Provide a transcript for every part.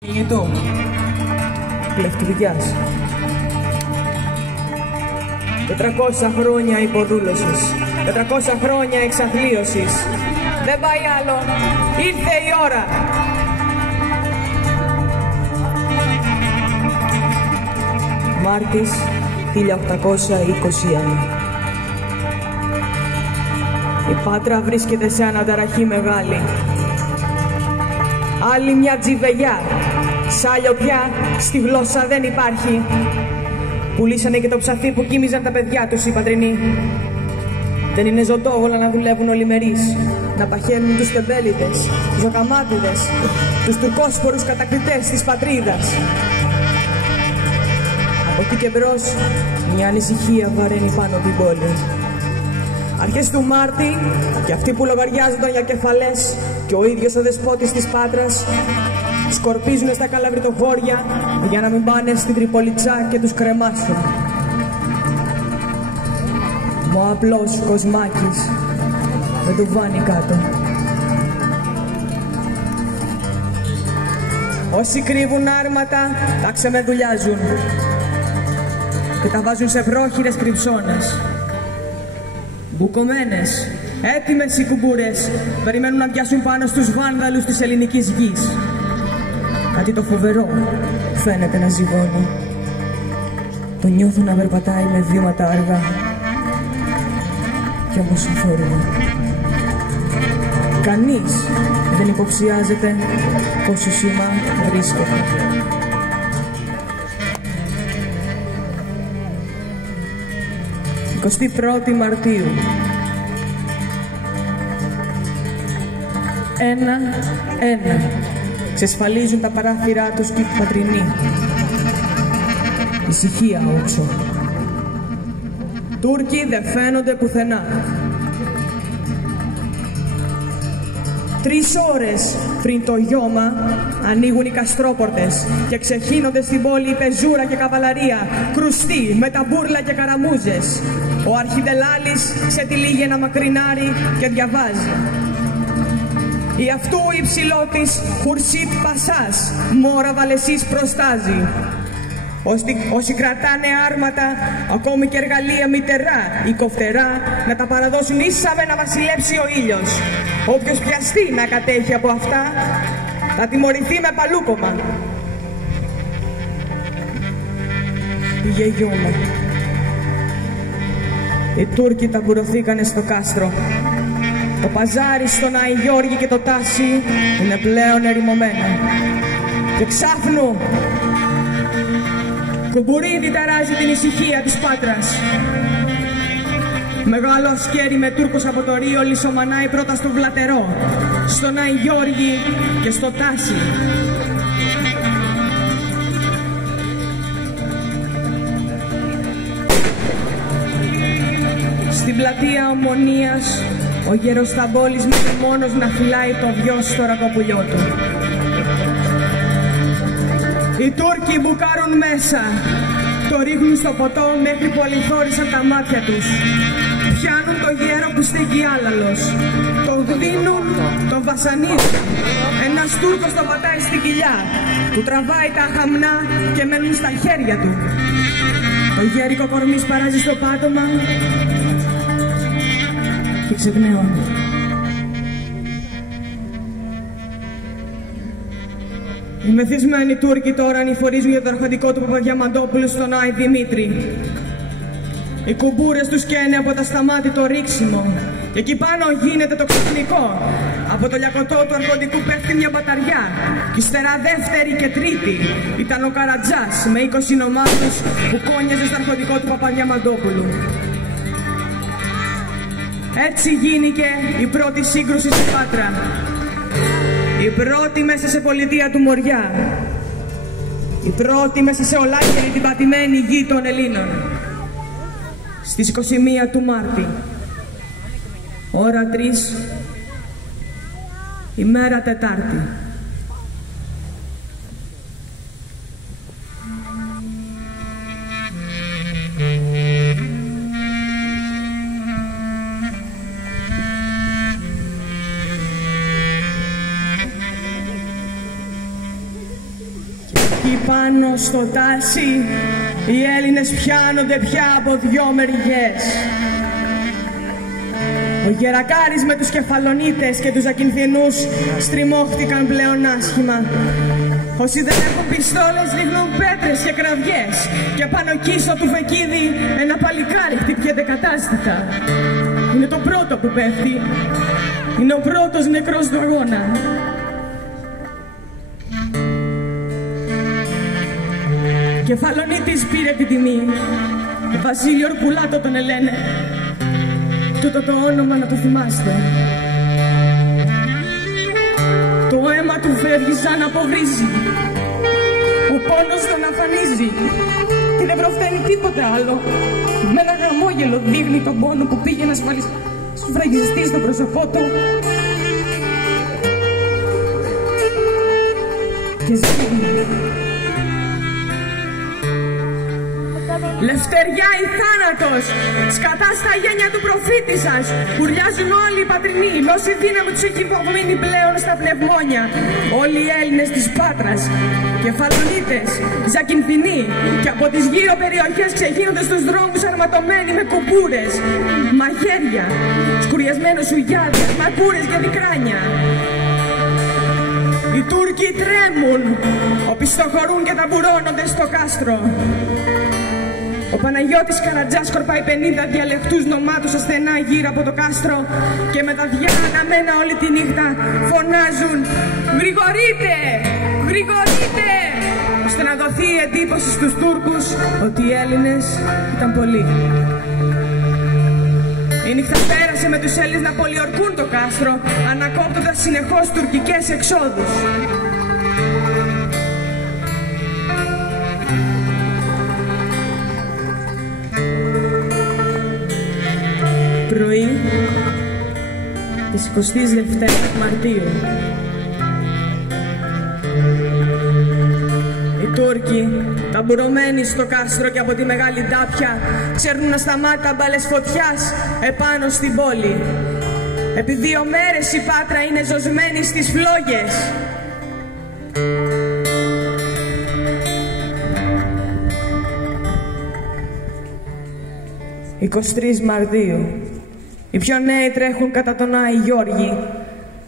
Του κλεφτουριάς. 400 χρόνια υποδούλωσης, 400 χρόνια εξαθλίωσης. Δεν πάει άλλο, ήρθε η ώρα. Μάρτης 1821. Η Πάτρα βρίσκεται σε αναταραχή μεγάλη. Άλλη μια τζιβελιά, σάλιο πια στη γλώσσα δεν υπάρχει. Πουλήσανε και το ψαθί που κοίμιζαν τα παιδιά τους οι πατρινοί. Δεν είναι ζωτόγολα να δουλεύουν ολημερείς, να παχαίνουν τους τεμπέληδες, τους οκαμάτιδες, τους τουρκόσπορους κατακτητές της πατρίδας. Από εκεί και μπρος μια ανησυχία βαραίνει πάνω την πόλη. Αρχές του Μάρτη και αυτοί που λογαριάζονταν για κεφαλές και ο ίδιος ο δεσπότης της Πάτρας σκορπίζουν στα καλαβριτοχώρια για να μην πάνε στην Τριπολιτσά και τους κρεμάσουν. Ο απλός Κοσμάκης με το βάνει κάτω. Όσοι κρύβουν άρματα τα ξεμεδουλιάζουν και τα βάζουν σε πρόχειρες κρυψώνες. Μπουκωμένες, έτοιμες οι κουμπούρες περιμένουν να πιάσουν πάνω στους βάνδαλους της ελληνικής γης. Κάτι το φοβερό φαίνεται να ζυγώνει. Το νιώθω να περπατάει με βήματα αργά κι όμως αφόρημα. Κανείς δεν υποψιάζεται πόσο σήμα βρίσκεται. «21η Μαρτίου. Ένα ξεσφαλίζουν τα παράθυρά τους και οι πατρινοί. Ησυχία όξο. Τούρκοι δεν φαίνονται πουθενά. 3 ώρες πριν το γιώμα ανοίγουν οι καστρόπορτες και ξεχύνονται στην πόλη η πεζούρα και καβαλαρία, κρουστοί με ταμπούρλα και καραμούζες. Ο αρχιδελάλης ξετυλίγει ένα μακρινάρι και διαβάζει. «Η αυτού υψηλότης Χουρσίτ Πασάς, μόρα Βαλεσής προστάζει. Όσοι κρατάνε άρματα, ακόμη και εργαλεία μητερά ή κοφτερά, να τα παραδώσουν ίσα με να βασιλέψει ο ήλιος. Όποιος πιαστεί να κατέχει από αυτά, θα τιμωρηθεί με παλούκομα». Πήγε γιώμα. Οι Τούρκοι ταμπουρωθήκανε στο κάστρο. Το παζάρι στον Άη Γιώργη και το τάσι είναι πλέον ερημωμένα. Και ξάφνου κουμπουρίδι ταράζει την ησυχία της Πάτρας. Μεγάλο ασκέρι με Τούρκος από το Ρίο λισομανάει πρώτα στο Βλατερό, στον Άη Γιώργη και στο τάσι. Στην πλατεία Ομονίας ο Γεροσταμπόλης μένει μόνος να φυλάει το βιός στο ρακοπουλιό του. Οι Τούρκοι μπουκάρουν μέσα, το ρίχνουν στο ποτό μέχρι που αληθόρισαν τα μάτια τους. Πιάνουν το γέρο που στέκει άλαλος, τον δίνουν, τον βασανίζουν. Ένας Τούρκος τον πατάει στην κοιλιά, του τραβάει τα χαμνά και μένουν στα χέρια του. Το γέρικο κορμί παράζει στο πάτωμα και ξεπνεώνει. Οι μεθυσμένοι Τούρκοι τώρα ανηφορίζουν για το αρχοντικό του Παπαδιαμαντόπουλου στον Άη Δημήτρη. Οι κουμπούρες τους καίνε από τα σταμάτητο ρίξιμο και εκεί πάνω γίνεται το ξαφνικό. Από το λιακωτό του αρχοντικού πέφτει μια μπαταριά και ύστερα δεύτερη και τρίτη. Ήταν ο Καρατζάς με 20 νομάδους που κόνιαζε στο αρχοντικό του Παπαδιαμαντόπουλου. Έτσι γίνηκε η πρώτη σύγκρουση στην Πάτρα. Η πρώτη μέσα σε πολιτεία του Μοριά. Η πρώτη μέσα σε ολάκερη την πατημένη γη των Ελλήνων. Στις 21 του Μάρτη, ώρα 3, ημέρα Τετάρτη. Εκεί πάνω στο τάσι οι Έλληνες πιάνονται πια από δυο μεριές. Ο Γερακάρης με τους Κεφαλονίτες και τους Ακινθινούς στριμώχτηκαν πλέον άσχημα. Όσοι δεν έχουν πιστόλες ρίχνουν πέτρες και κραυγές και πάνω εκεί στο τουφεκίδι ένα παλικάρι χτυπιέται κατάστατα. Είναι το πρώτο που πέφτει. Είναι ο πρώτος νεκρός του αγώνα. Κεφαλονίτης πήρε την τιμή. Βασίλειο Ορκουλάτο τον ελένε. Τούτο το όνομα να το θυμάστε. Το αίμα του φεύγει σαν να αποβρίζει. Ο πόνος τον αφανίζει. Και δεν προφταίνει τίποτε άλλο. Με ένα χαμόγελο δείχνει τον πόνο που πήγε να σφραγιστεί στο πρόσωπό του. Και ζει. Λευτεριά ή θάνατος, σκατά στα γένια του προφήτη σας. Ουρλιάζουν όλοι οι πατρινοί, όση δύναμη τους έχει υπομείνει πλέον στα πνευμόνια. Όλοι οι Έλληνες της Πάτρας, Κεφαλονίτες, Ζακυνθινοί και από τις γύρω περιοχές ξεχύνονται στους δρόμους αρματωμένοι με κουμπούρες, μαχαίρια, σκουριασμένους σουγιάδες, μακούρες και δικράνια. Οι Τούρκοι τρέμουν, οπισθοχωρούν και ταμπουρώνονται στο κάστρο. Ο Παναγιώτης Καρατζάς σκορπάει 50 διαλεκτούς νομάτους ασθενά γύρω από το κάστρο και με τα διά αναμένα όλη τη νύχτα φωνάζουν «Γρηγορείτε! Γρηγορείτε!» ώστε να δοθεί η εντύπωση στους Τούρκους ότι οι Έλληνες ήταν πολλοί. Η νύχτα πέρασε με τους Έλληνες να πολιορκούν το κάστρο, ανακόπτοντας συνεχώς τουρκικές εξόδους. Πρωί της 22ης Μαρτίου. Οι Τούρκοι, ταμπουρωμένοι στο κάστρο και από τη Μεγάλη Τάπια, ξέρνουν ασταμάτητα μπάλες φωτιάς επάνω στην πόλη. Επί 2 μέρες η Πάτρα είναι ζωσμένη στις φλόγες. «23 Μαρτίου. Οι πιο νέοι τρέχουν κατά τον Άη Γιώργη.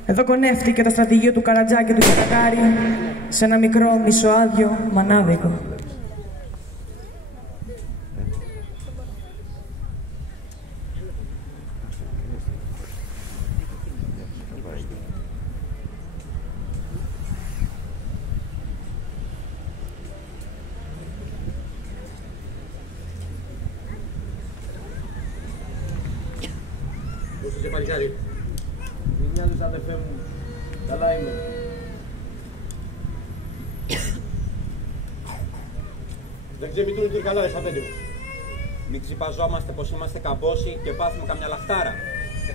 Εδώ κονεύτηκε το στρατηγείο του Καρατζά και του Γερακάρη σε ένα μικρό μισοάδιο μανάδικο. Μην νοιάζεις αδερφέ μου, καλά είμαι. Δεν ξεμητούν οι καλά, απέντε μου. Μην ξυπαζόμαστε πως είμαστε καμπόσοι και πάθουμε καμιά λαχτάρα.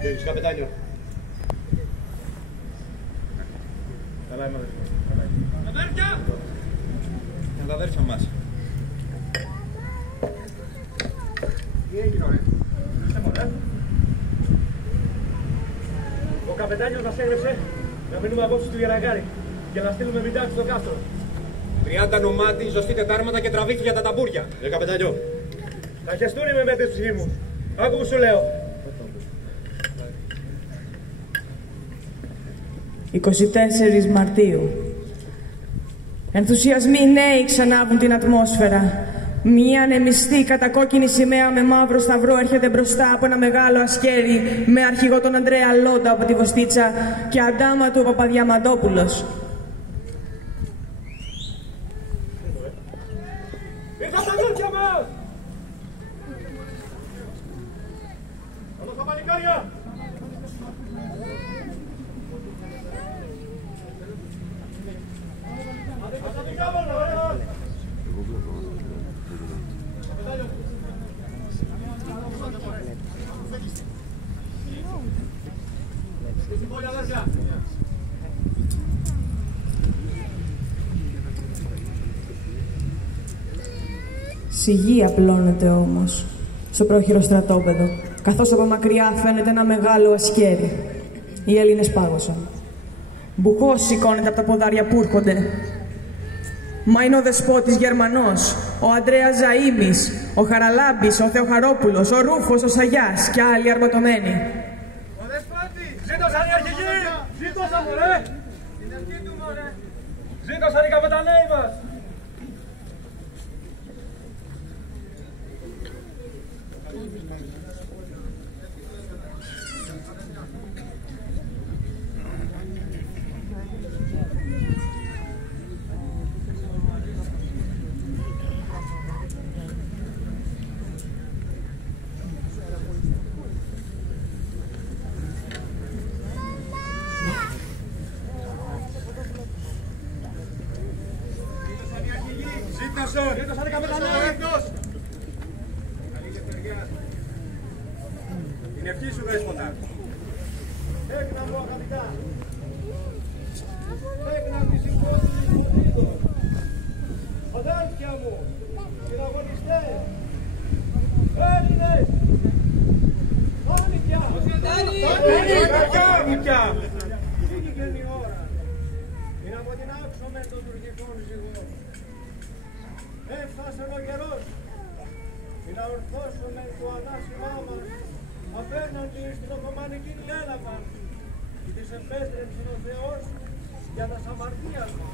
Έχεις καπετάνιο. Καλά είμαι αδερφέ. Αδέρφια! Είναι τα αδέρφια μας. Τι έγινε ρε. Είστε μωρέ. Ο καπετάνιος μας έγραψε να μείνουμε απόψε του Γερακάρη και να στείλουμε μητάκι στο κάστρο. 30 νομάτι, ζωστείτε τα άρματα και τραβήχτηκε για τα ταμπούρια. Καπετάνιο. Θα χεστούν οι μεμέτες ψυχή μου. Άκου που σου λέω. 24 Μαρτίου. Ενθουσιασμοί νέοι ξανάβουν την ατμόσφαιρα. Μία ανεμιστή κατακόκκινη σημαία με μαύρο σταυρό έρχεται μπροστά από ένα μεγάλο ασκέρι με αρχηγό τον Ανδρέα Λόντα από τη Βοστίτσα και αντάμα του ο Παπαδιαμαντόπουλος. Ήρθα τα δόντια μας! Καλώς τα παλικάρια! Σιγή απλώνεται όμως στο πρόχειρο στρατόπεδο, καθώς από μακριά φαίνεται ένα μεγάλο ασκέρι. Οι Έλληνες πάγωσαν. Μπουχός σηκώνεται από τα ποδάρια που έρχονται. Μα είναι ο Δεσπότης Γερμανός, ο Ανδρέας Ζαΐμης, ο Χαραλάμπης, ο Θεοχαρόπουλος, ο Ρούφος, ο Σαγιάς και άλλοι αρματωμένοι. Ο Δεσπότης! Ζήτωσαν οι αρχηγοί! Ζήτωσαν, μωρέ! Την αρχή του, μωρέ! Ζήτωσαν οι καπεταναίοι μας! Ζήτωσαν οι καπεταναίοι! Την ευχή σου, Δέσποτα. Έκνα μου, αγαπητά. Έκνα τη συμπρότηση του Τρίτου. Αδέλφια μου, συναγωνιστές, Έλληνες, όλοι πια. Φτάνει πια. Φύγηκε η ώρα. Είναι από την άξο με των τουρκικών ζυγών. Έφτασε ο καιρός. Για να ορθώσουμε το ανάσημά μας απέναντι στην Οθωμανική λέλαπα και της επέστρεψε ο Θεός για τα αμαρτία μας.